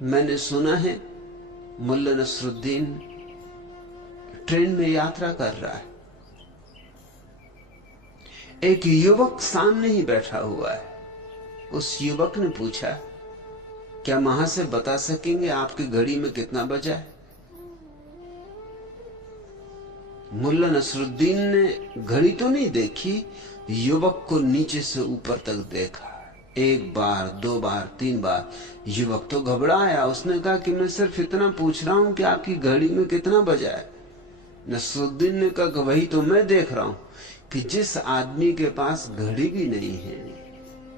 मैंने सुना है मुल्ला नसरुद्दीन ट्रेन में यात्रा कर रहा है। एक युवक सामने ही बैठा हुआ है। उस युवक ने पूछा, क्या वहां से बता सकेंगे आपकी घड़ी में कितना बजा है? मुल्ला नसरुद्दीन ने घड़ी तो नहीं देखी, युवक को नीचे से ऊपर तक देखा। एक बार, दो बार, तीन बार। युवक तो घबराया। उसने कहा कि मैं सिर्फ इतना पूछ रहा हूं कि आपकी घड़ी में कितना बजा है। नसरुद्दीन ने कहा कि वही तो मैं देख रहा हूं कि जिस आदमी के पास घड़ी भी नहीं है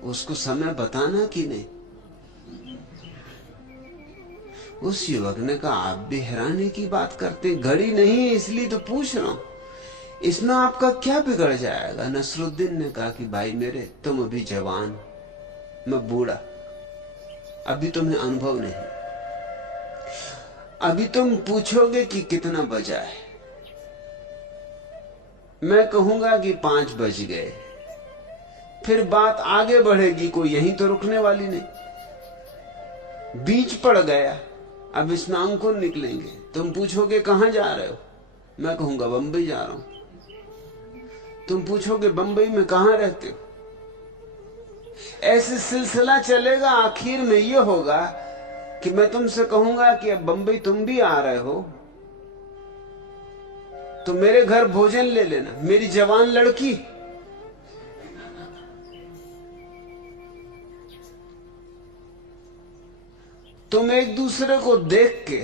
उसको समय बताना कि नहीं। उस युवक ने कहा, आप भी हैरानी की बात करते, घड़ी नहीं है इसलिए तो पूछ रहा हूं, इसमें आपका क्या बिगड़ जाएगा? नसरुद्दीन ने कहा कि भाई मेरे, तुम अभी जवान, मैं बूढ़ा, अभी तुम्हें अनुभव नहीं। अभी तुम पूछोगे कि कितना बजा है, मैं कहूंगा कि 5 बज गए, फिर बात आगे बढ़ेगी, कोई यहीं तो रुकने वाली नहीं। बीच पड़ गया, अब इसमें अंकुर निकलेंगे। तुम पूछोगे कहां जा रहे हो, मैं कहूंगा बंबई जा रहा हूं। तुम पूछोगे बंबई में कहां रहते हो। ऐसे सिलसिला चलेगा। आखिर में यह होगा कि मैं तुमसे कहूंगा कि अब बंबई तुम भी आ रहे हो तो मेरे घर भोजन ले लेना, मेरी जवान लड़की। तुम एक दूसरे को देख के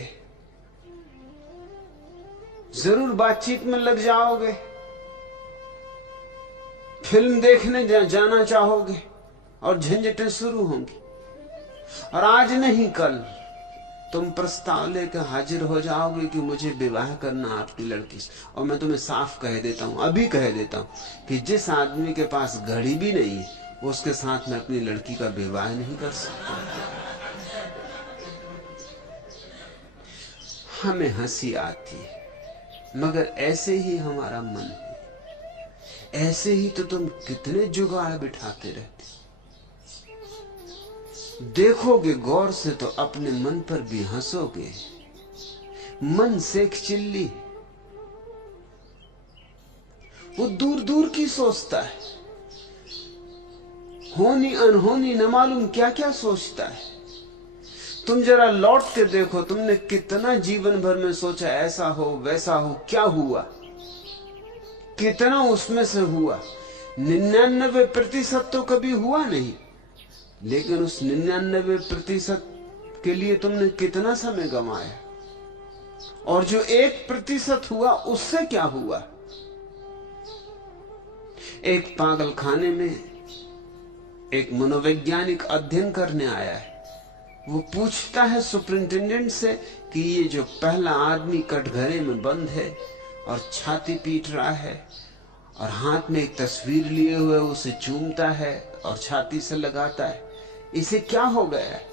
जरूर बातचीत में लग जाओगे, फिल्म देखने जाना चाहोगे और झंझटें शुरू होंगी। और आज नहीं कल तुम प्रस्ताव लेकर हाजिर हो जाओगे कि मुझे विवाह करना आपकी लड़की से। और मैं तुम्हें साफ कह देता हूं, अभी कह देता हूं कि जिस आदमी के पास घड़ी भी नहीं है उसके साथ मैं अपनी लड़की का विवाह नहीं कर सकता। हमें हंसी आती है मगर ऐसे ही हमारा मन है। ऐसे ही तो तुम कितने जुगाड़ बिठाते रहते। देखोगे गौर से तो अपने मन पर भी हंसोगे। मन शेख चिल्ली, वो दूर दूर की सोचता है, होनी अनहोनी न मालूम क्या क्या सोचता है। तुम जरा लौट के देखो, तुमने कितना जीवन भर में सोचा ऐसा हो वैसा हो, क्या हुआ? कितना उसमें से हुआ? 99% तो कभी हुआ नहीं। लेकिन उस 99% के लिए तुमने कितना समय गंवाया? और जो 1% हुआ उससे क्या हुआ? एक पागल खाने में एक मनोवैज्ञानिक अध्ययन करने आया है। वो पूछता है सुपरिंटेंडेंट से कि ये जो पहला आदमी कटघरे में बंद है और छाती पीट रहा है और हाथ में एक तस्वीर लिए हुए उसे चूमता है और छाती से लगाता है, इसे क्या हो गया है?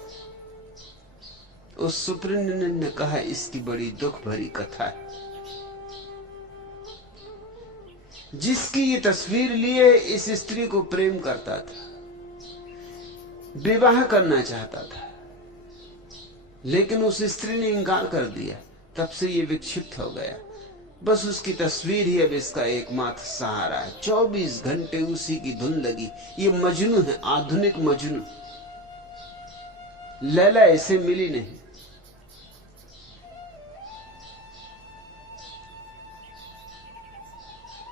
उस सुपरिंटेंडेंट ने कहा, इसकी बड़ी दुख भरी कथा है। जिसकी ये तस्वीर लिए इस स्त्री को प्रेम करता था, विवाह करना चाहता था, लेकिन उस स्त्री ने इंकार कर दिया। तब से ये विक्षिप्त हो गया। बस उसकी तस्वीर ही अब इसका एकमात्र सहारा है। 24 घंटे उसी की धुन लगी। ये मजनू है, आधुनिक मजनू। लैला इसे मिली नहीं।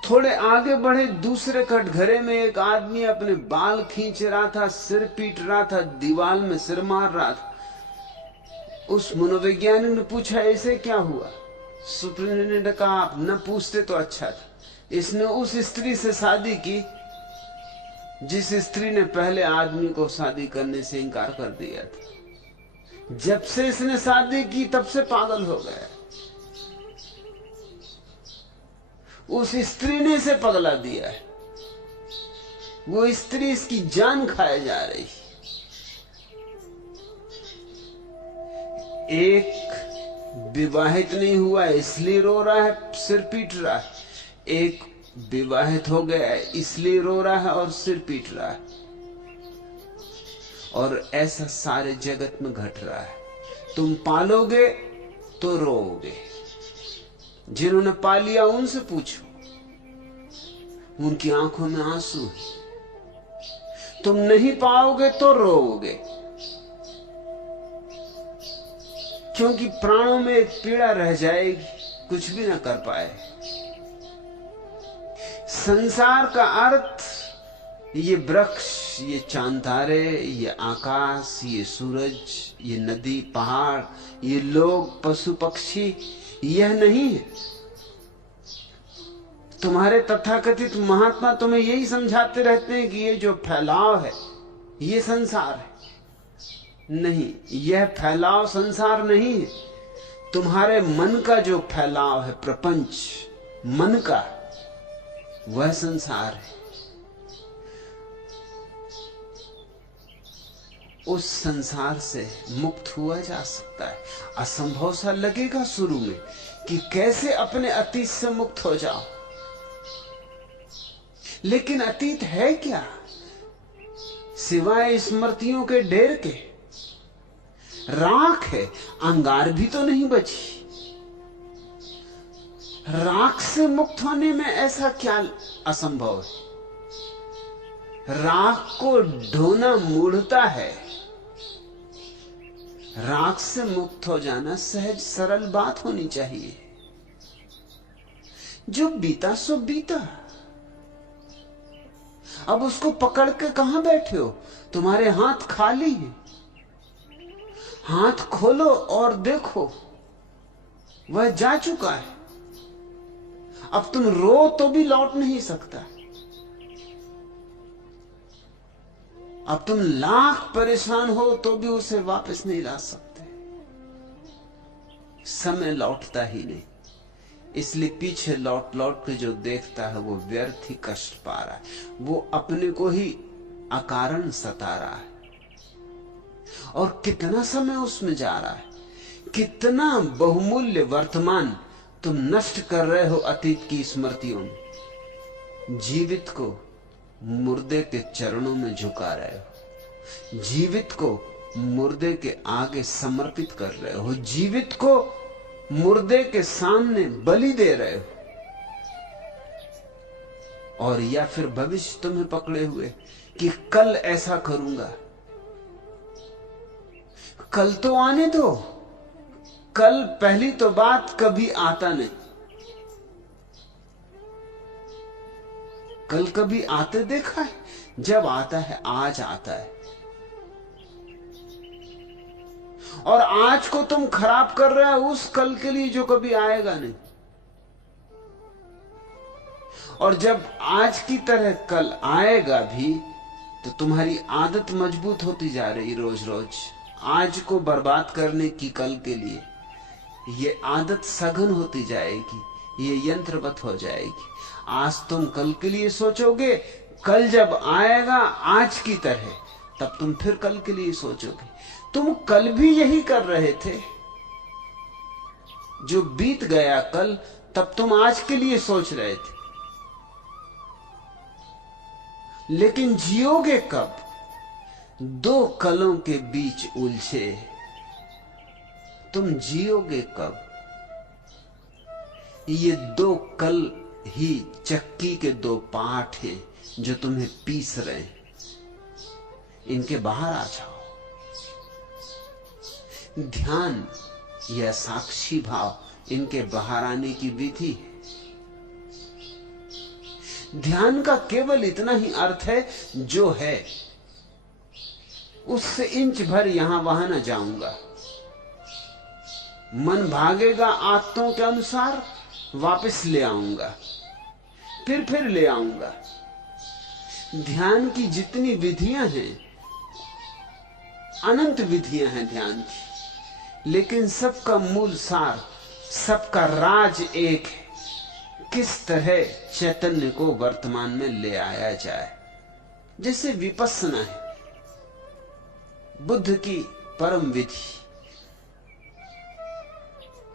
थोड़े आगे बढ़े, दूसरे कटघरे में एक आदमी अपने बाल खींच रहा था, सिर पीट रहा था, दीवार में सिर मार रहा था। उस मनोवैज्ञानिक ने पूछा, इसे क्या हुआ? सुपरिंटेंडेंट ने कहा, आप न पूछते तो अच्छा था। इसने उस स्त्री से शादी की जिस स्त्री ने पहले आदमी को शादी करने से इंकार कर दिया था। जब से इसने शादी की तब से पागल हो गया। उस स्त्री ने इसे पगला दिया है। वो स्त्री इसकी जान खाए जा रही। एक विवाहित नहीं हुआ इसलिए रो रहा है, सिर पीट रहा है। एक विवाहित हो गया है इसलिए रो रहा है और सिर पीट रहा है। और ऐसा सारे जगत में घट रहा है। तुम पालोगे तो रोओगे। जिन्होंने पा लिया उनसे पूछो, उनकी आंखों में आंसू है। तुम नहीं पाओगे तो रोओगे, क्योंकि प्राणों में एक पीड़ा रह जाएगी, कुछ भी ना कर पाए। संसार का अर्थ ये वृक्ष, ये चांद तारे, ये आकाश, ये सूरज, ये नदी, पहाड़, ये लोग, पशु पक्षी, यह नहीं है। तुम्हारे तथाकथित महात्मा तुम्हें यही समझाते रहते हैं कि ये जो फैलाव है ये संसार है। नहीं, यह फैलाव संसार नहीं है। तुम्हारे मन का जो फैलाव है, प्रपंच मन का, वह संसार है। उस संसार से मुक्त हुआ जा सकता है। असंभव सा लगेगा शुरू में कि कैसे अपने अतीत से मुक्त हो जाओ, लेकिन अतीत है क्या सिवाय स्मृतियों के ढेर के? राख है, अंगार भी तो नहीं बची। राख से मुक्त होने में ऐसा क्या असंभव है? राख को ढोना मूढ़ता है। राख से मुक्त हो जाना सहज सरल बात होनी चाहिए। जो बीता सो बीता, अब उसको पकड़ के कहां बैठे हो? तुम्हारे हाथ खाली हैं। हाथ खोलो और देखो, वह जा चुका है। अब तुम रो तो भी लौट नहीं सकता। अब तुम लाख परेशान हो तो भी उसे वापस नहीं ला सकते। समय लौटता ही नहीं, इसलिए पीछे लौट लौट के जो देखता है वो व्यर्थ ही कष्ट पा रहा है। वो अपने को ही अकारण सता रहा है। और कितना समय उसमें जा रहा है, कितना बहुमूल्य वर्तमान तुम नष्ट कर रहे हो अतीत की स्मृतियों में। जीवित को मुर्दे के चरणों में झुका रहे हो, जीवित को मुर्दे के आगे समर्पित कर रहे हो, जीवित को मुर्दे के सामने बलि दे रहे हो। और या फिर भविष्य तुम्हें पकड़े हुए कि कल ऐसा करूंगा। कल तो आने दो। कल पहली तो बात कभी आता नहीं। कल कभी आते देखा है? जब आता है आज आता है। और आज को तुम खराब कर रहे हो उस कल के लिए जो कभी आएगा नहीं। और जब आज की तरह कल आएगा भी तो तुम्हारी आदत मजबूत होती जा रही रोज रोज आज को बर्बाद करने की कल के लिए। ये आदत सघन होती जाएगी, ये यंत्रवत हो जाएगी। आज तुम कल के लिए सोचोगे, कल जब आएगा आज की तरह तब तुम फिर कल के लिए सोचोगे। तुम कल भी यही कर रहे थे। जो बीत गया कल, तब तुम आज के लिए सोच रहे थे। लेकिन जियोगे कब? दो कलों के बीच उलझे तुम जियोगे कब? ये दो कल ही चक्की के दो पार्ट हैं जो तुम्हें पीस रहे हैं। इनके बाहर आ जाओ। ध्यान या साक्षी भाव इनके बाहर आने की विधि है। ध्यान का केवल इतना ही अर्थ है, जो है उससे इंच भर यहां वहां न जाऊंगा। मन भागेगा आदतों के अनुसार, वापस ले आऊंगा, फिर ले आऊंगा। ध्यान की जितनी विधियां हैं, अनंत विधियां हैं ध्यान की, लेकिन सबका मूल सार, सबका राज एक है। किस तरह चैतन्य को वर्तमान में ले आया जाए। जैसे विपस्सना है, बुद्ध की परम विधि।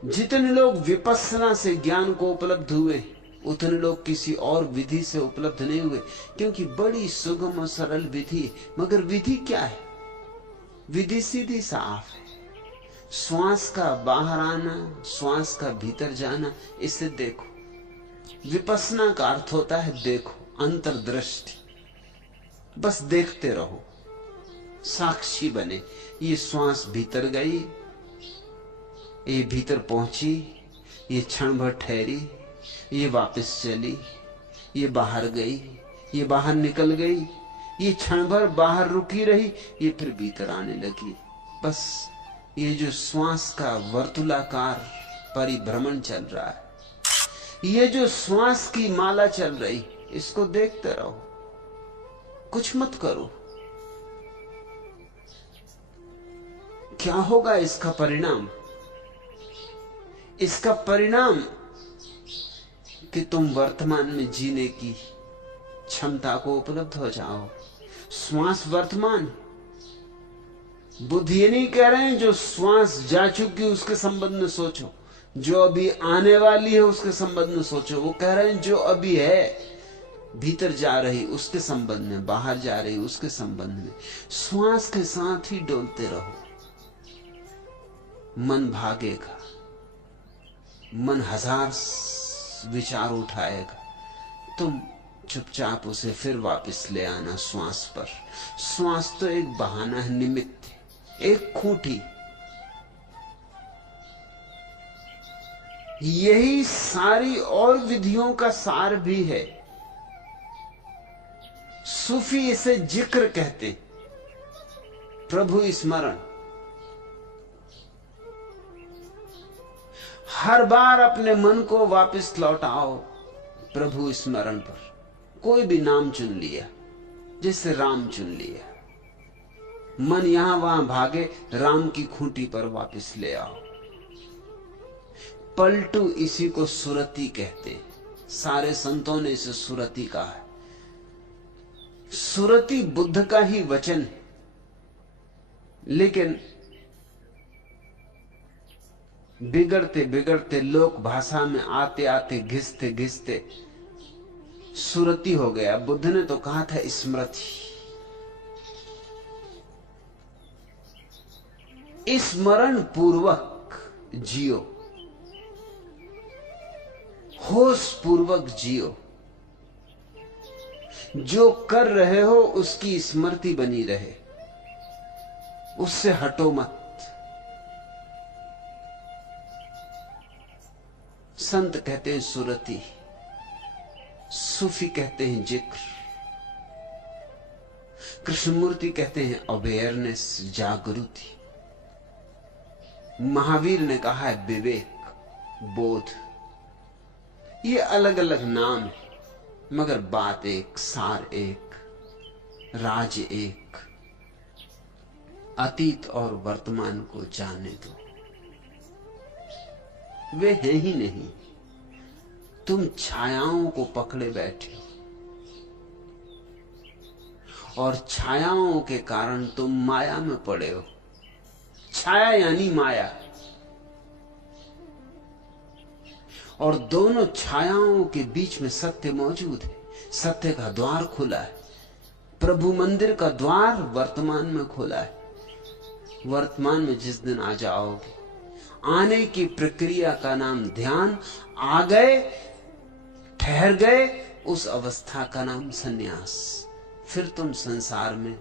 जितने लोग विपस्सना से ज्ञान को उपलब्ध हुए, उतने लोग किसी और विधि से उपलब्ध नहीं हुए, क्योंकि बड़ी सुगम और सरल विधि। मगर विधि क्या है? विधि सीधी साफ है। श्वास का बाहर आना, श्वास का भीतर जाना, इसे देखो। विपश्यना का अर्थ होता है देखो, अंतर्दृष्टि। बस देखते रहो, साक्षी बने। ये श्वास भीतर गई, ये भीतर पहुंची, ये क्षण भर ठहरी, ये वापस चली, ये बाहर गई, ये बाहर निकल गई, ये क्षण भर बाहर रुकी रही, ये फिर भीतर आने लगी। बस ये जो श्वास का वर्तुलाकार परिभ्रमण चल रहा है, ये जो श्वास की माला चल रही, इसको देखते रहो, कुछ मत करो। क्या होगा इसका परिणाम? इसका परिणाम कि तुम वर्तमान में जीने की क्षमता को उपलब्ध हो जाओ। श्वास वर्तमान। बुद्ध ये नहीं कह रहे हैं जो श्वास जा चुकी उसके संबंध में सोचो, जो अभी आने वाली है उसके संबंध में सोचो। वो कह रहे हैं जो अभी है, भीतर जा रही उसके संबंध में, बाहर जा रही उसके संबंध में। श्वास के साथ ही डोलते रहो। मन भागेगा, मन हजार विचार उठाएगा, तुम चुपचाप उसे फिर वापस ले आना श्वास पर। श्वास तो एक बहाना है, निमित्त है, एक खूंटी। यही सारी और विधियों का सार भी है। सूफी इसे जिक्र कहते, प्रभु स्मरण। हर बार अपने मन को वापस लौटाओ प्रभु स्मरण पर। कोई भी नाम चुन लिया, जैसे राम चुन लिया, मन यहां वहां भागे, राम की खूंटी पर वापस ले आओ। पलटू इसी को सुरति कहते हैं। सारे संतों ने इसे सुरति कहा है। सुरति बुद्ध का ही वचन है, लेकिन बिगड़ते बिगड़ते लोक भाषा में आते आते घिसते घिसते सुरति हो गया। बुद्ध ने तो कहा था स्मृति। स्मरण पूर्वक जियो, होश पूर्वक जियो। जो कर रहे हो उसकी स्मृति बनी रहे, उससे हटो मत। संत कहते हैं सुरति, सूफी कहते हैं जिक्र, कृष्णमूर्ति कहते हैं अवेयरनेस, जागृति। महावीर ने कहा है विवेक, बोध। ये अलग अलग नाम है, मगर बात एक, सार एक, राज एक। अतीत और वर्तमान को जाने दो, वे हैं ही नहीं। तुम छायाओं को पकड़े बैठे हो, और छायाओं के कारण तुम माया में पड़े हो। छाया यानी माया, और दोनों छायाओं के बीच में सत्य मौजूद है। सत्य का द्वार खुला है। प्रभु मंदिर का द्वार वर्तमान में खुला है। वर्तमान में जिस दिन आ जाओगे, आने की प्रक्रिया का नाम ध्यान। आ गए, ठहर गए, उस अवस्था का नाम संन्यास। फिर तुम संसार में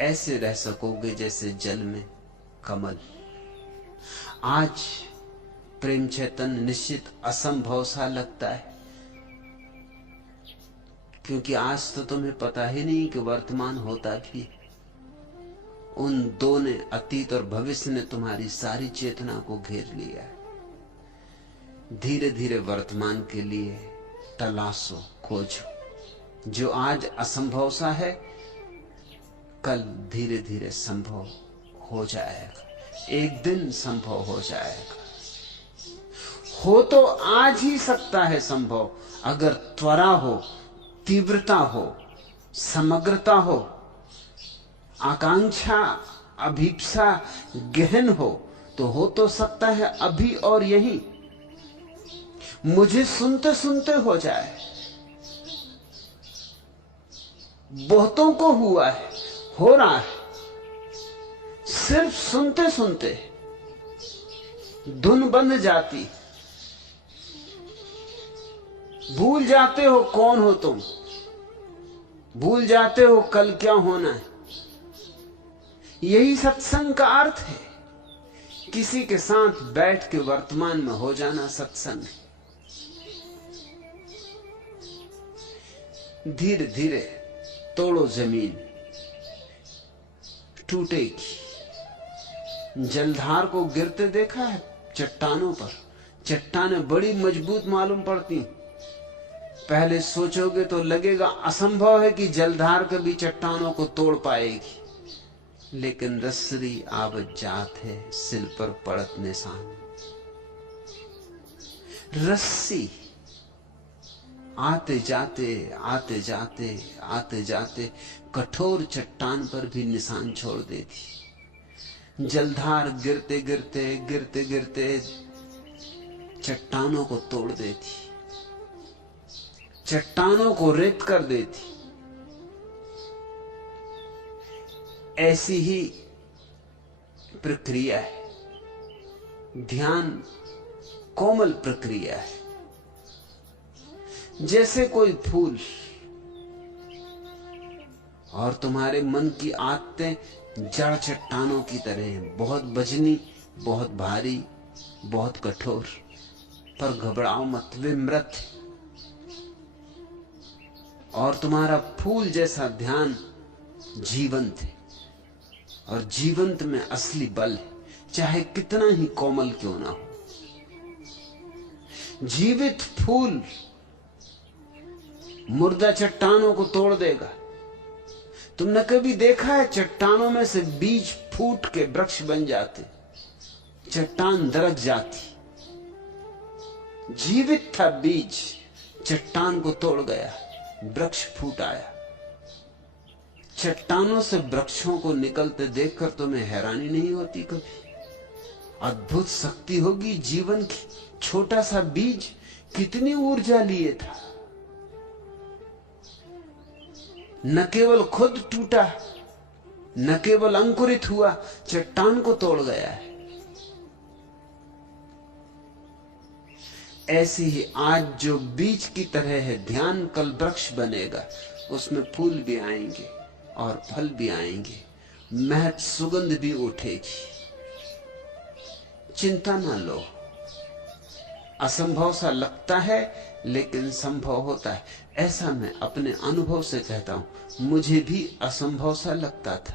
ऐसे रह सकोगे जैसे जल में कमल। आज प्रेम चैतन्य निश्चित असंभव सा लगता है, क्योंकि आज तो तुम्हें पता ही नहीं कि वर्तमान होता भी। उन दो ने, अतीत और भविष्य ने, तुम्हारी सारी चेतना को घेर लिया है। धीरे धीरे वर्तमान के लिए तलाशो, खोजो। जो आज असंभव सा है, कल धीरे धीरे संभव हो जाएगा। एक दिन संभव हो जाएगा। हो तो आज ही सकता है संभव, अगर त्वरा हो, तीव्रता हो, समग्रता हो, आकांक्षा, अभीप्सा गहन हो तो सकता है अभी और यहीं। मुझे सुनते सुनते हो जाए। बहुतों को हुआ है, हो रहा है। सिर्फ सुनते सुनते धुन बंध जाती, भूल जाते हो कौन हो तुम, भूल जाते हो कल क्या होना है। यही सत्संग का अर्थ है। किसी के साथ बैठ के वर्तमान में हो जाना सत्संग है। धीरे धीरे तोड़ो जमीन, टूटेगी। जलधार को गिरते देखा है चट्टानों पर। चट्टानें बड़ी मजबूत मालूम पड़ती, पहले सोचोगे तो लगेगा असंभव है कि जलधार कभी चट्टानों को तोड़ पाएगी, लेकिन रस्सी आवत जात है सिल पर पड़त निशान। रस्सी आते जाते आते जाते आते जाते कठोर चट्टान पर भी निशान छोड़ देती। जलधार गिरते गिरते गिरते गिरते चट्टानों को तोड़ देती, चट्टानों को रेत कर देती। ऐसी ही प्रक्रिया है। ध्यान कोमल प्रक्रिया है। जैसे कोई फूल और तुम्हारे मन की आदतें जड़ चट्टानों की तरह हैं, बहुत वजनी, बहुत भारी, बहुत कठोर। पर घबराओ मत, वे मृत हैं। और तुम्हारा फूल जैसा ध्यान जीवंत है, और जीवंत में असली बल है, चाहे कितना ही कोमल क्यों ना हो। जीवित फूल मुर्दा चट्टानों को तोड़ देगा। तुमने कभी देखा है चट्टानों में से बीज फूट के वृक्ष बन जाते, चट्टान दरक जाती। जीवित था बीज, चट्टान को तोड़ गया, वृक्ष फूट आया। चट्टानों से वृक्षों को निकलते देखकर तुम्हें हैरानी नहीं होती कभी? अद्भुत शक्ति होगी जीवन की। छोटा सा बीज कितनी ऊर्जा लिए था। न केवल खुद टूटा, न केवल अंकुरित हुआ, चट्टान को तोड़ गया है। ऐसी ही आज जो बीज की तरह है ध्यान, कल वृक्ष बनेगा। उसमें फूल भी आएंगे और फल भी आएंगे, महक सुगंध भी उठेगी। चिंता ना लो। असंभव सा लगता है लेकिन संभव होता है, ऐसा मैं अपने अनुभव से कहता हूं। मुझे भी असंभव सा लगता था,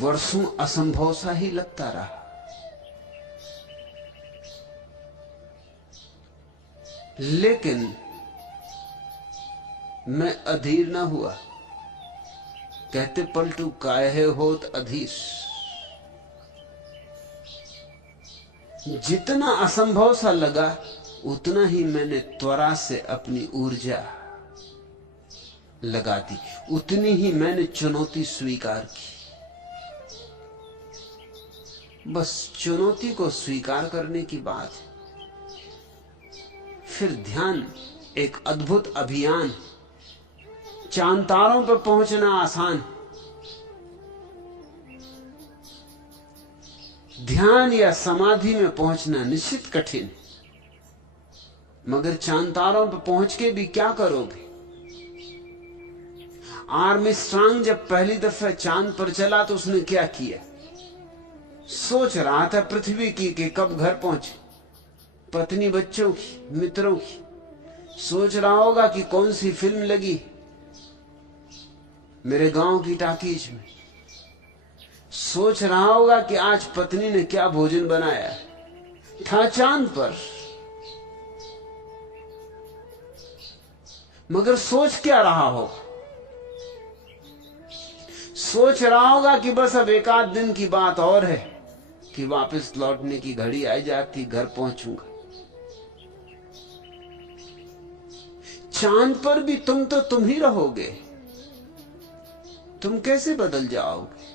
वर्षों असंभव सा ही लगता रहा, लेकिन मैं अधीर ना हुआ। कहते पलटू काहे होत अधीर। जितना असंभव सा लगा उतना ही मैंने त्वरा से अपनी ऊर्जा लगा दी, उतनी ही मैंने चुनौती स्वीकार की। बस चुनौती को स्वीकार करने की बात है। फिर ध्यान एक अद्भुत अभियान। चांद तारों पर पहुंचना आसान, ध्यान या समाधि में पहुंचना निश्चित कठिन। मगर चांद तारों पर पहुंच के भी क्या करोगे? आर्मस्ट्रांग जब पहली दफा चांद पर चला तो उसने क्या किया? सोच रहा था पृथ्वी की कि कब घर पहुंचे, पत्नी, बच्चों की, मित्रों की। सोच रहा होगा कि कौन सी फिल्म लगी मेरे गांव की टाकीज में। सोच रहा होगा कि आज पत्नी ने क्या भोजन बनाया। था चांद पर, मगर सोच क्या रहा होगा? सोच रहा होगा कि बस अब एक आध दिन की बात और है कि वापस लौटने की घड़ी आई जाती, घर पहुंचूंगा। चांद पर भी तुम तो तुम ही रहोगे, तुम कैसे बदल जाओगे?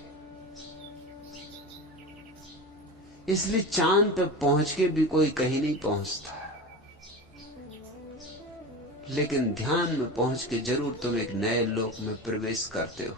इसलिए चांद पे पहुंच के भी कोई कहीं नहीं पहुंचता। लेकिन ध्यान में पहुंच के जरूर तुम एक नए लोक में प्रवेश करते हो।